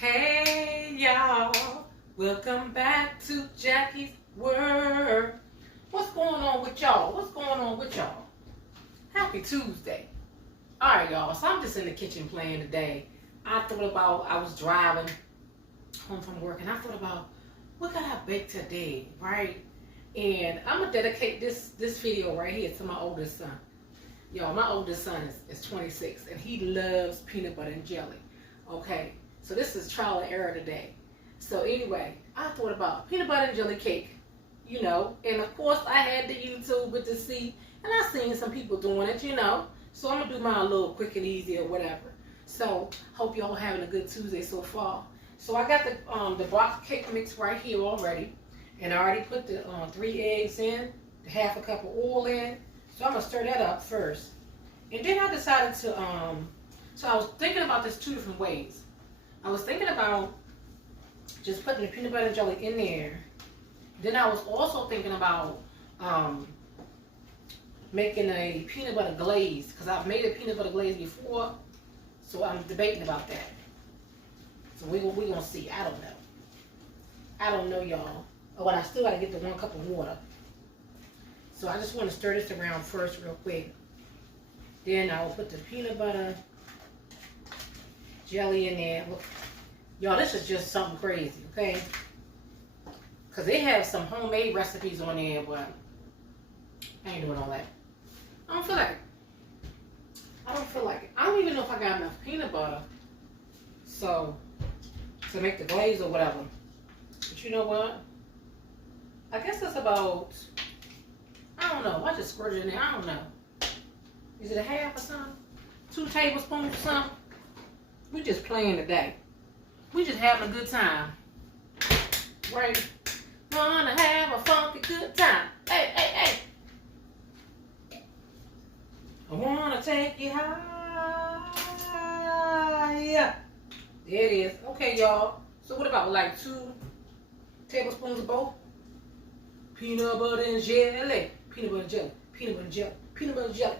Hey y'all, welcome back to Jackie's World. What's going on with y'all? Happy Tuesday. Alright y'all, so I'm just in the kitchen playing today. I was driving home from work and I thought about what can I bake today, right? And I'm gonna dedicate this video right here to my oldest son. Y'all, my oldest son is 26 and he loves peanut butter and jelly. Okay, so this is trial and error today. So anyway, I thought about peanut butter and jelly cake, and of course I had the YouTube to see, and I seen some people doing it, So I'm gonna do mine a little quick and easy or whatever. So hope y'all having a good Tuesday so far. So I got the box cake mix right here already, and I already put the 3 eggs in, half a cup of oil in. So I'm gonna stir that up first, and then I decided to So I was thinking about this two different ways. I was thinking about just putting the peanut butter and jelly in there. Then I was also thinking about making a peanut butter glaze, because I've made a peanut butter glaze before. So I'm debating about that. So we're gonna see. I don't know, y'all. Oh, and I still gotta get the 1 cup of water. So I just want to stir this around first real quick. Then I will put the peanut butter jelly in there. Look, y'all, this is just something crazy, okay? Because they have some homemade recipes on there, but I ain't doing all that. I don't feel like it. I don't even know if I got enough peanut butter to make the glaze or whatever. But you know what? I guess that's about, I don't know. I just squirted it in there. I don't know. Is it a half or something? 2 tablespoons or something? We just playing today. We just having a good time. Right? Wanna have a funky good time. Hey, hey, hey. I wanna take you higher. There it is. Okay, y'all. So what about like 2 tablespoons of both? Peanut butter and jelly. Peanut butter and jelly. Peanut butter and jelly. Peanut butter and jelly.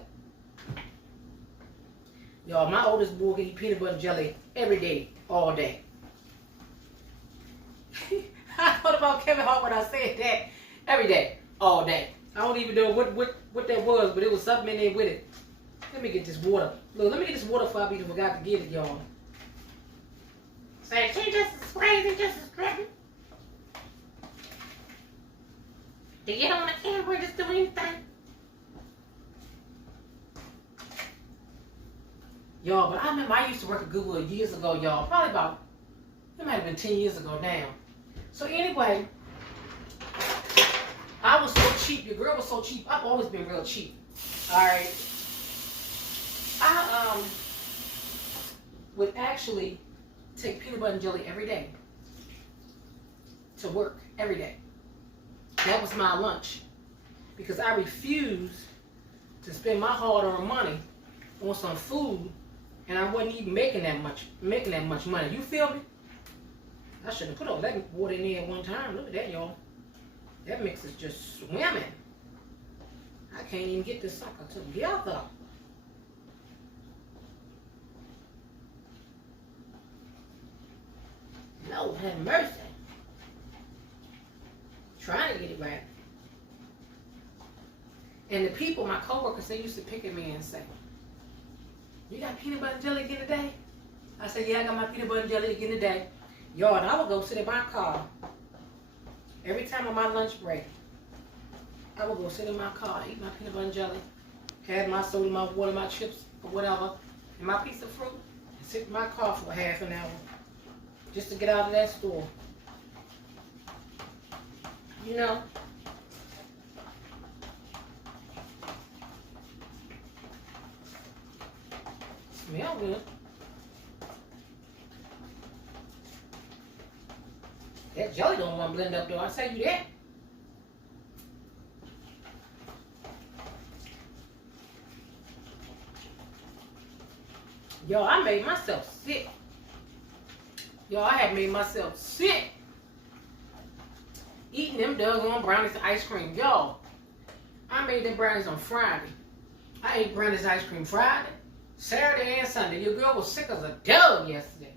Y'all, my oldest boy can eat peanut butter and jelly every day, all day. I thought about Kevin Hart when I said that. Every day, all day. I don't even know what that was, but it was something in there with it. Let me get this water. Look, let me get this water before I forgot to get it, y'all. Say, she just as crazy, just as crazy. To get on the camera, just do anything. Y'all, but I remember I used to work at Google years ago, y'all. Probably about, it might have been 10 years ago now. So anyway, I was so cheap. Your girl was so cheap. I've always been real cheap. Alright. I would actually take peanut butter and jelly every day to work, every day. That was my lunch. Because I refused to spend my hard-earned money on some food, and I wasn't even making that much money. You feel me? I should have put all that water in there at one time. Look at that, y'all. That mix is just swimming. I can't even get this sucker together. Lord have mercy. Trying to get it right. And the people, my coworkers, they used to pick at me and say, "You got peanut butter and jelly again today?" I said, "Yeah, I got my peanut butter and jelly again today." Y'all, and I would go sit in my car. Every time on my lunch break, I would go sit in my car, eat my peanut butter and jelly, have my soda, my water, my chips, or whatever, and my piece of fruit, and sit in my car for half an hour just to get out of that store. You know? Smell good. That jelly don't want to blend up though, I'll tell you that. Yo, I made myself sick. Yo, I have made myself sick eating them doggone brownies and ice cream. Yo, I made them brownies on Friday. I ate brownies ice cream Friday, Saturday, and Sunday. Your girl was sick as a dog yesterday.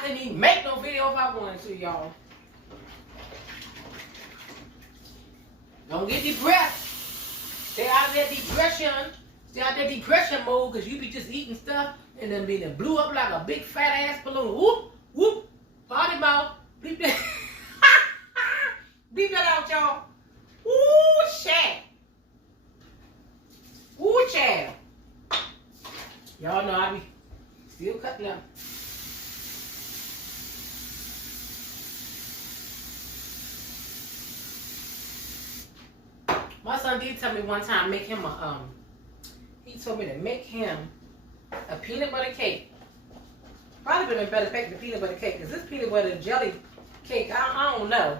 couldn't even make no video if I wanted to, y'all. Don't get depressed. Stay out of that depression. Stay out of that depression mode, because you be just eating stuff and then being blew up like a big fat ass balloon. Whoop, whoop. Party mouth. Bleep that. Bleep that out, y'all. Ooh, shit. Ooh, child. Y'all know I be still cutting up. My son did tell me one time, make him a, he told me to make him a peanut butter cake. Probably been better bake the peanut butter cake, because this peanut butter and jelly cake, I don't know.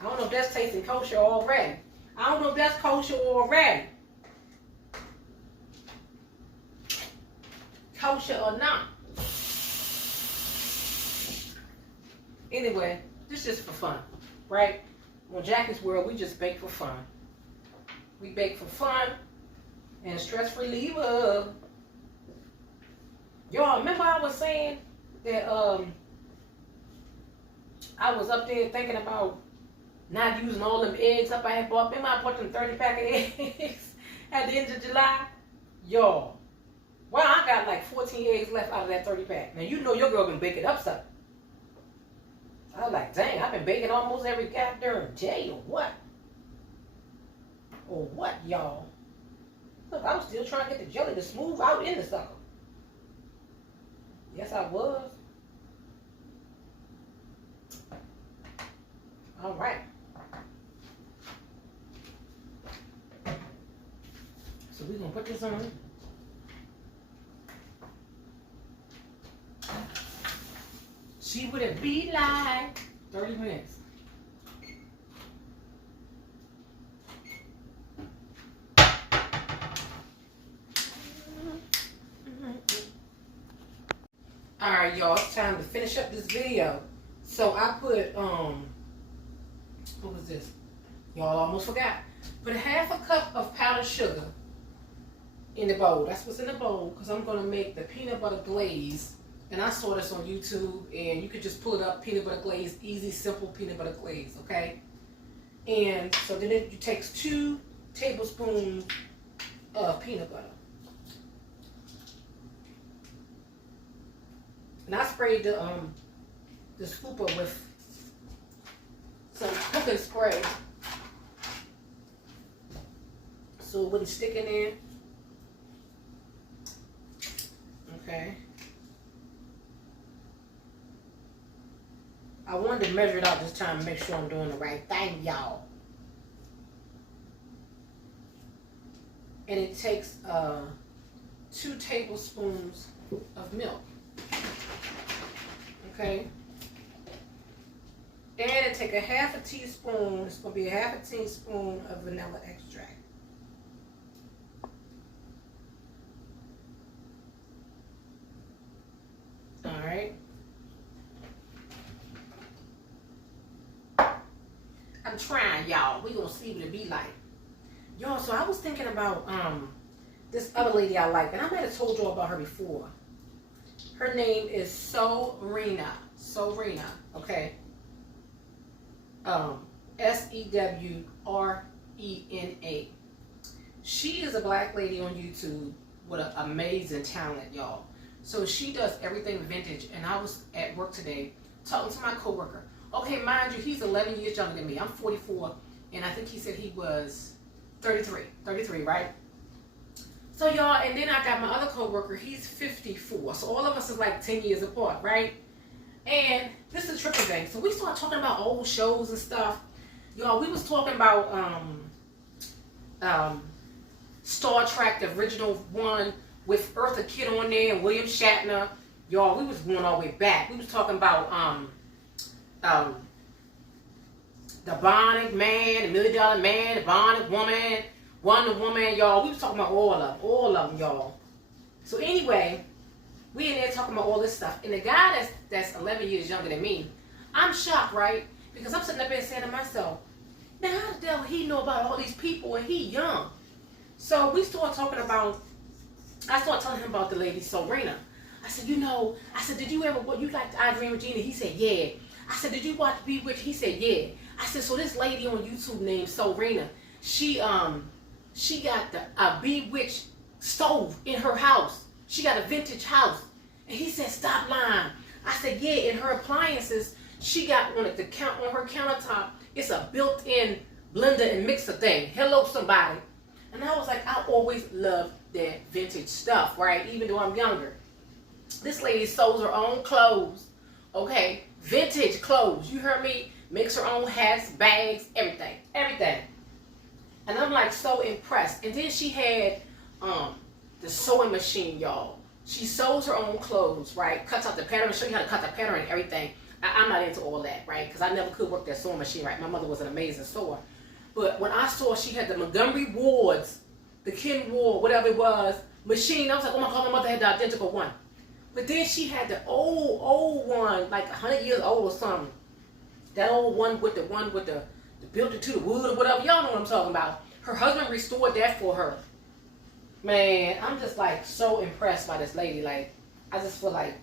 I don't know if that's tasting kosher already. I don't know if that's kosher already. Kosher or not. Anyway, this is just for fun, right? On Jackie's World, we just bake for fun. We bake for fun and stress reliever. Y'all, remember I was saying that I was up there thinking about not using all them eggs up I had bought. Remember I bought them 30-pack of eggs at the end of July? Y'all, well, I got like 14 eggs left out of that 30-pack. Now, you know your girl been baking up something. I was like, dang, I've been baking almost every goddamn day, or what? Or what, y'all? Look, I was still trying to get the jelly to smooth out in the sucker. Yes, I was. All right. So we're going to put this on. See what it be like. 30 minutes. Alright, y'all, it's time to finish up this video. So I put, what was this? Y'all almost forgot. Put half a cup of powdered sugar in the bowl. That's what's in the bowl, because I'm going to make the peanut butter glaze. And I saw this on YouTube, and you could just pull it up, peanut butter glaze, easy, simple peanut butter glaze, okay? And so then it takes 2 tablespoons of peanut butter. And I sprayed the scooper with some cooking spray so it wouldn't stick in there. Okay. I wanted to measure it out this time to make sure I'm doing the right thing, y'all. And it takes 2 tablespoons of milk. Okay. And it take a half a teaspoon, it's going to be a half a teaspoon of vanilla extract. Alright. I'm trying, y'all. We're going to see what it be like. Y'all, so I was thinking about this other lady I like, and I might have told y'all about her before. Her name is Serena. Serena, okay? Sewrena. She is a black lady on YouTube with an amazing talent, y'all. So she does everything vintage, and I was at work today talking to my coworker. Okay, mind you, he's 11 years younger than me. I'm 44, and I think he said he was 33, right? So y'all, and then I got my other coworker, he's 54. So all of us is like 10 years apart, right? And this is a triple thing. So we started talking about old shows and stuff. Y'all, we was talking about Star Trek, the original one with Eartha Kitt on there and William Shatner. Y'all, we was going all the way back. We was talking about the Bionic Man, the $1 Million Man, the Bionic Woman, Wonder Woman, y'all. We was talking about all of them, y'all. So anyway, we in there talking about all this stuff. And the guy that's 11 years younger than me, I'm shocked, right? Because I'm sitting up there saying to myself, now how the devil he know about all these people and he young? So we started talking about, I started telling him about the lady Serena. I said, I said, did you ever, you liked Audrey and Regina? He said, yeah. I said, did you watch Bewitched? He said, yeah. I said, so this lady on YouTube named Serena, she got the Bewitched stove in her house. She got a vintage house. And he said, stop lying. I said, yeah, in her appliances, she got on her countertop, it's a built-in blender and mixer thing. Hello, somebody. And I was like, I always loved that vintage stuff, right? Even though I'm younger. This lady sews her own clothes, okay? Vintage clothes, you heard me? Makes her own hats, bags, everything. And I'm like so impressed. And then she had the sewing machine, y'all. She sews her own clothes, right? Cuts out the pattern, show you how to cut the pattern and everything. I'm not into all that, right? Because I never could work that sewing machine, right? My mother was an amazing sewer. But when I saw she had the Montgomery Ward's, the Ken Ward, whatever it was, machine, I was like, oh my God, my mother had the identical one. But then she had the old one, like 100 years old or something. That old one with the built into the wood or whatever. Y'all know what I'm talking about. Her husband restored that for her. Man, I'm just like so impressed by this lady. Like, I just feel like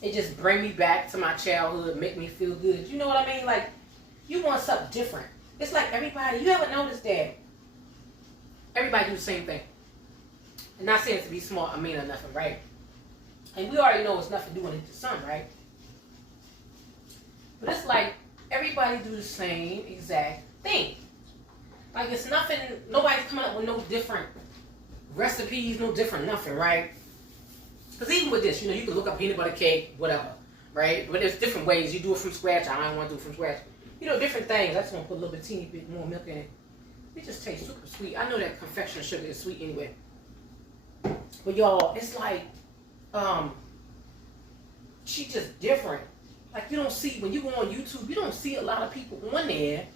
it just bring me back to my childhood, make me feel good. You know what I mean? Like, you want something different. It's like everybody, you ever noticed that everybody do the same thing? And not saying to be smart, I mean or nothing, right? And we already know it's nothing doing it to sun, right? But it's like everybody do the same exact thing. Like it's nothing, nobody's coming up with no different recipes, no different nothing, right? Because even with this, you can look up peanut butter cake, whatever, right? But there's different ways. You do it from scratch. I don't want to do it from scratch. Different things. I just want to put a little bit, teeny bit more milk in it. It just tastes super sweet. I know that confectioner sugar is sweet anyway. But y'all, it's like, she just different. Like you don't see, when you go on YouTube, you don't see a lot of people on there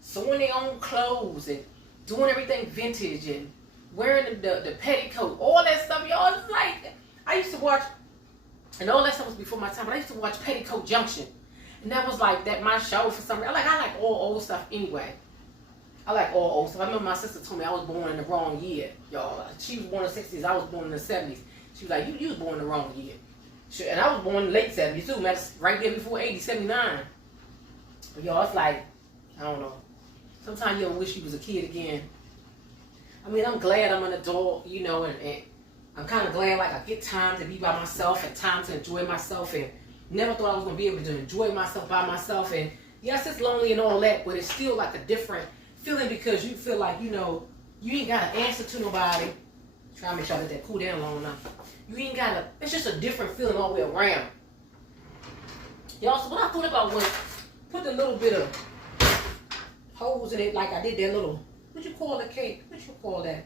sewing their own clothes and doing everything vintage and wearing the petticoat, all that stuff, y'all. It's like, I used to watch, and all that stuff was before my time, but I used to watch Petticoat Junction. And that was like my show for some reason. I like all old stuff anyway. I like all old stuff. I remember my sister told me I was born in the wrong year, y'all. She was born in the 60s, I was born in the 70s. She was like, you was born in the wrong year. And I was born in the late 70s too, that's right there before 80, 79. But y'all, it's like, I don't know. Sometimes you wish you was a kid again. I mean, I'm glad I'm an adult, and I'm kind of glad like I get time to be by myself and time to enjoy myself, and never thought I was going to be able to enjoy myself by myself. And yes, it's lonely and all that, but it's still like a different feeling because you feel like, you ain't got to answer to nobody. Try to make sure I let that cool down long enough. You ain't got to, it's just a different feeling all the way around. Y'all, so what I thought about was put a little bit of holes in it like I did that little, what you call the cake? What you call that?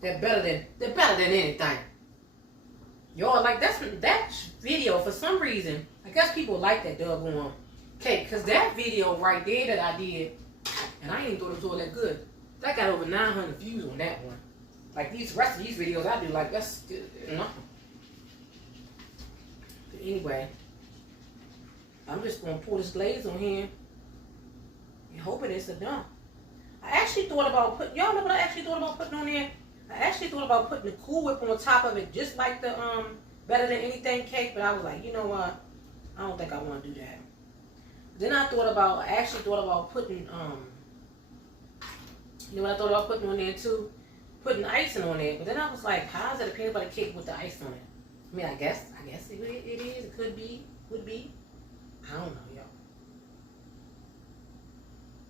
They're better than anything. Y'all, like that video, for some reason, I guess people like that doggone cake. Because that video right there that I did, and I didn't thought it was all that good. That got over 900 views on that one. Like these rest of these videos I do, like that's nothing. But anyway, I'm just going to pour this glaze on here and hoping it's enough. I actually thought about putting, y'all know what I actually thought about putting on there? I actually thought about putting the Cool Whip on top of it, just like the Better Than Anything cake, but I was like, you know what? I don't think I want to do that. Then I actually thought about putting, you know what I thought about putting on there too? Putting icing on there. But then I was like, how is it a peanut butter cake with the ice on it? I mean, I guess it is. It could be, would be. I don't know, y'all.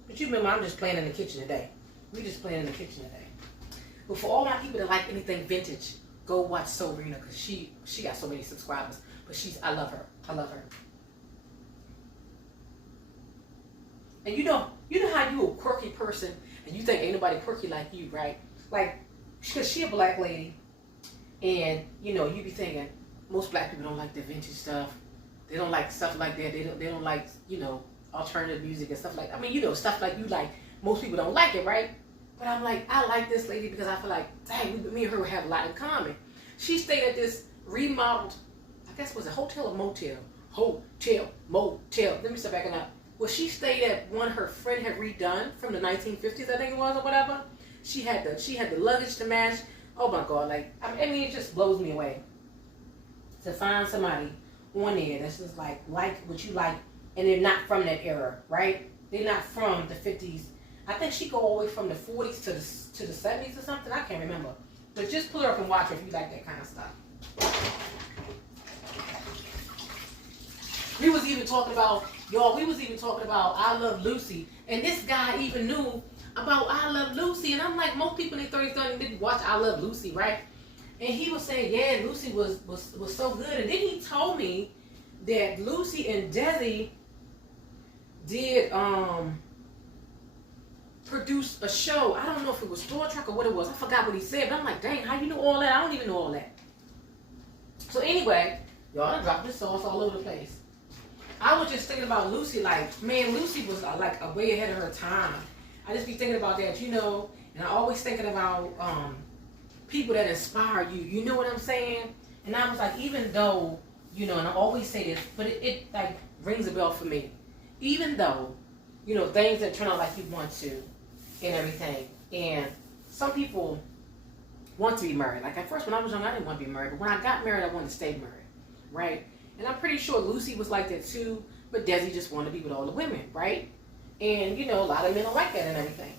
But you remember, I'm just playing in the kitchen today. We just playing in the kitchen today. But for all my people that like anything vintage, go watch Serena because she got so many subscribers. But I love her. I love her. And you know how you a quirky person and you think ain't nobody quirky like you, right? Like, because she a black lady, and you be thinking most black people don't like the vintage stuff. They don't like stuff like that. They don't like alternative music and stuff like. I mean, stuff like you like. Most people don't like it, right? But I'm like, I like this lady because I feel like, dang, me and her have a lot in common. She stayed at this remodeled, I guess it was a hotel or motel? Hotel, motel. Let me step back up. Well, she stayed at one her friend had redone from the 1950s, I think it was, or whatever. She had the luggage to match. Oh my God, like, I mean, it just blows me away to find somebody on there that's just like what you like, and they're not from that era, right? They're not from the 50s. I think she go all the way from the 40s to the 70s or something. I can't remember. But just pull her up and watch her if you like that kind of stuff. We was even talking about, y'all, I Love Lucy. And this guy even knew about I Love Lucy. And I'm like, most people in their 30s didn't watch I Love Lucy, right? And he was saying, yeah, Lucy was so good. And then he told me that Lucy and Desi did produce a show. I don't know if it was Star Trek or what it was. I forgot what he said. But I'm like, dang, how you know all that? I don't even know all that. So anyway, y'all, I dropped this sauce all over the place. I was just thinking about Lucy, like, man, Lucy was like a way ahead of her time. I just be thinking about that, you know, and I always thinking about people that inspire you. You know what I'm saying? And I was like, even though, you know, and I always say this, but it like rings a bell for me. Even though, you know, things that turn out like you want to and everything. And some people want to be married. Like at first when I was young, I didn't want to be married. But when I got married, I wanted to stay married, right? And I'm pretty sure Lucy was like that too, but Desi just wanted to be with all the women, right? And, you know, a lot of men are like that and everything.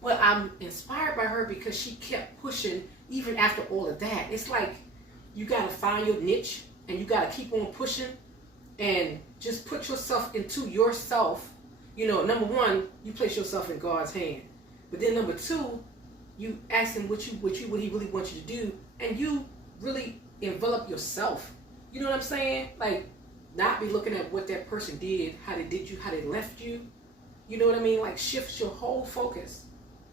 But I'm inspired by her because she kept pushing even after all of that. It's like you got to find your niche and you got to keep on pushing and just put yourself into yourself. You know, number one, you place yourself in God's hand. But then number two, you ask him what he really wants you to do, and you really envelop yourself. You know what I'm saying? Like, not be looking at what that person did, how they did you, how they left you. You know what I mean? Like, shift your whole focus.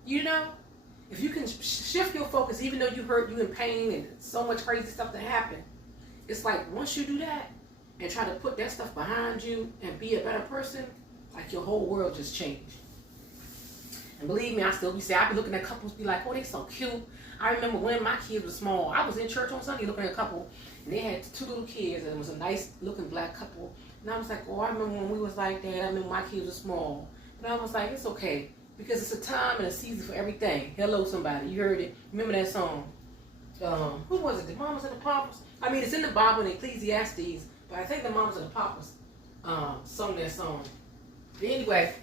You know? If you can shift your focus, even though you hurt, you in pain, and so much crazy stuff that happened, it's like, once you do that, and try to put that stuff behind you, and be a better person, like, your whole world just changed. And believe me, I be looking at couples, be like, oh, they so cute. I remember when my kids were small, I was in church on Sunday looking at a couple, and they had 2 little kids, and it was a nice looking black couple. And I was like, oh, I remember when we was like that. I remember my kids were small. But I was like, it's okay, because it's a time and a season for everything. Hello, somebody. You heard it. Remember that song? Who was it? The Mamas and the Papas? I mean, it's in the Bible in Ecclesiastes, but I think the Mamas and the Papas sung that song. But anyway,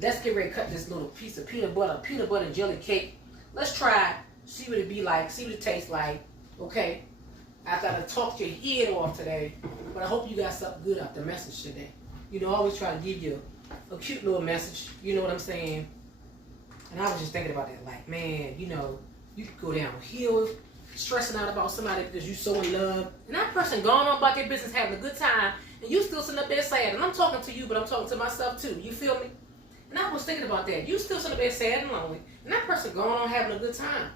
let's get ready to cut this little piece of peanut butter and jelly cake. Let's try it, see what it be like, see what it tastes like, okay? After I talked your head off today, but I hope you got something good out the message today. You know, I always try to give you a cute little message, you know what I'm saying? And I was just thinking about that, like, man, you know, you could go downhill, stressing out about somebody because you're so in love, and that person gone on about their business, having a good time, and you still sitting up there sad. And I'm talking to you, but I'm talking to myself too, you feel me? And I was thinking about that. You still sitting up there sad and lonely, and that person going on having a good time.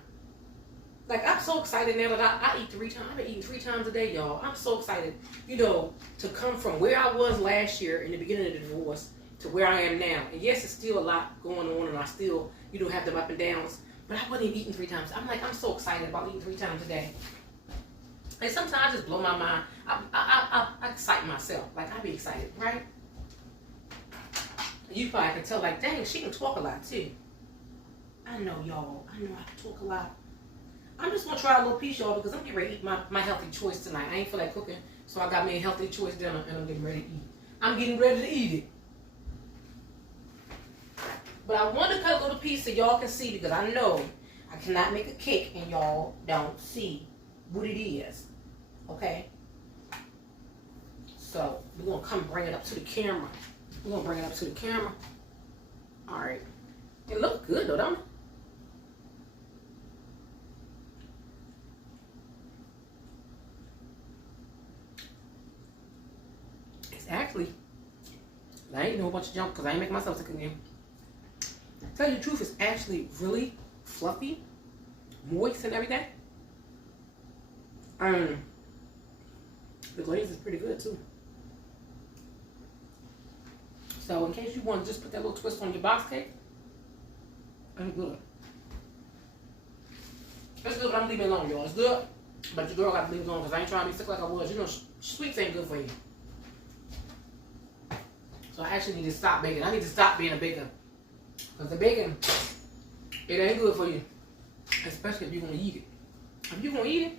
Like, I'm so excited now that I eat 3 times. I've been eating 3 times a day, y'all. I'm so excited, you know, to come from where I was last year in the beginning of the divorce to where I am now. And yes, it's still a lot going on, and I still, you know, have them up and downs. But I wasn't even eating 3 times. I'm like, I'm so excited about eating 3 times a day. And sometimes I just blow my mind. I excite myself. Like, I be excited, right? You probably can tell, like, dang, she can talk a lot too. I know, y'all. I know I can talk a lot. I'm just going to try a little piece, y'all, because I'm getting ready to eat my healthy choice tonight. I ain't feel like cooking, so I got me a healthy choice dinner, and I'm getting ready to eat. I'm getting ready to eat it. But I want to cut a little piece so y'all can see, because I know I cannot make a cake and y'all don't see what it is. Okay? So, we're going to come bring it up to the camera. We're going to bring it up to the camera. Alright. It looks good, though, don't it? Actually, I ain't know a bunch of junk because I ain't making myself sick again. Tell you the truth, it's actually really fluffy, moist and everything. The glaze is pretty good too. So in case you want to just put that little twist on your box cake, it's good. It's good, but I'm leaving it alone, y'all. It's good, but your girl got to leave it alone because I ain't trying to be sick like I was. You know, sweets ain't good for you. So I actually need to stop baking. I need to stop being a baker. Because the baking, it ain't good for you. Especially if you're gonna eat it. If you're gonna eat it,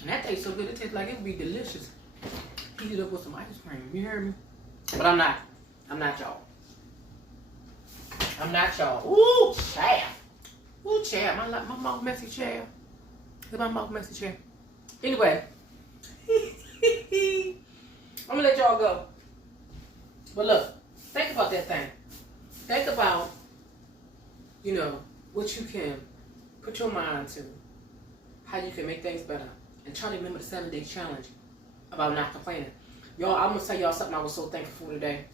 and that tastes so good, it tastes like it would be delicious. Heat it up with some ice cream. You hear me? But I'm not. I'm not y'all. I'm not y'all. Ooh, child. Ooh, child. My mouth messy, child. Is my mouth messy, child? Anyway. I'm gonna let y'all go. But look, think about that thing. Think about, you know, what you can put your mind to, how you can make things better. And try to remember the 7-day challenge about not complaining. Y'all, I'm gonna tell y'all something I was so thankful for today.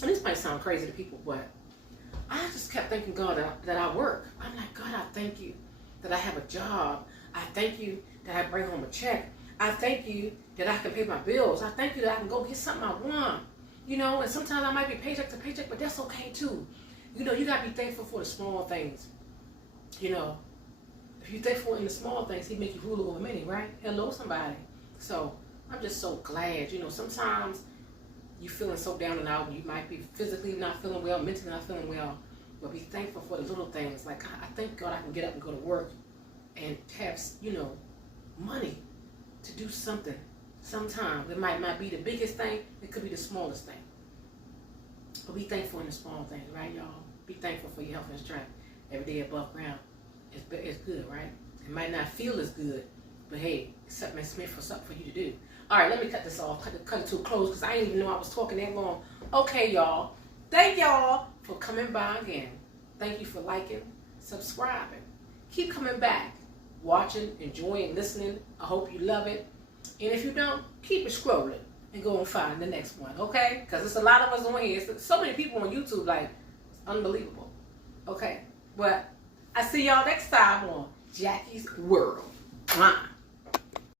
And this might sound crazy to people, but I just kept thanking God that I work. I'm like, God, I thank you that I have a job. I thank you that I bring home a check. I thank you that I can pay my bills. I thank you that I can go get something I want. You know, and sometimes I might be paycheck to paycheck, but that's okay too. You know, you got to be thankful for the small things. You know, if you're thankful in the small things, he make you rule over many, right? Hello, somebody. So I'm just so glad. You know, sometimes you feeling so down and out. You might be physically not feeling well, mentally not feeling well, but be thankful for the little things. Like, I thank God I can get up and go to work and have, you know, money to do something. Sometimes it might not be the biggest thing. It could be the smallest thing. But be thankful in the small things, right, y'all? Be thankful for your health and strength. Every day above ground is good, right? It might not feel as good, but hey, it's something for something for you to do. All right, let me cut this off. Cut it to a close because I didn't even know I was talking that long. Okay, y'all. Thank y'all for coming by again. Thank you for liking, subscribing. Keep coming back, watching, enjoying, listening. I hope you love it. And if you don't, keep it scrolling and go and find the next one, okay? Because there's a lot of us on here. It's so many people on YouTube, like, it's unbelievable. Okay? But I see y'all next time on Jackie's World. Mwah.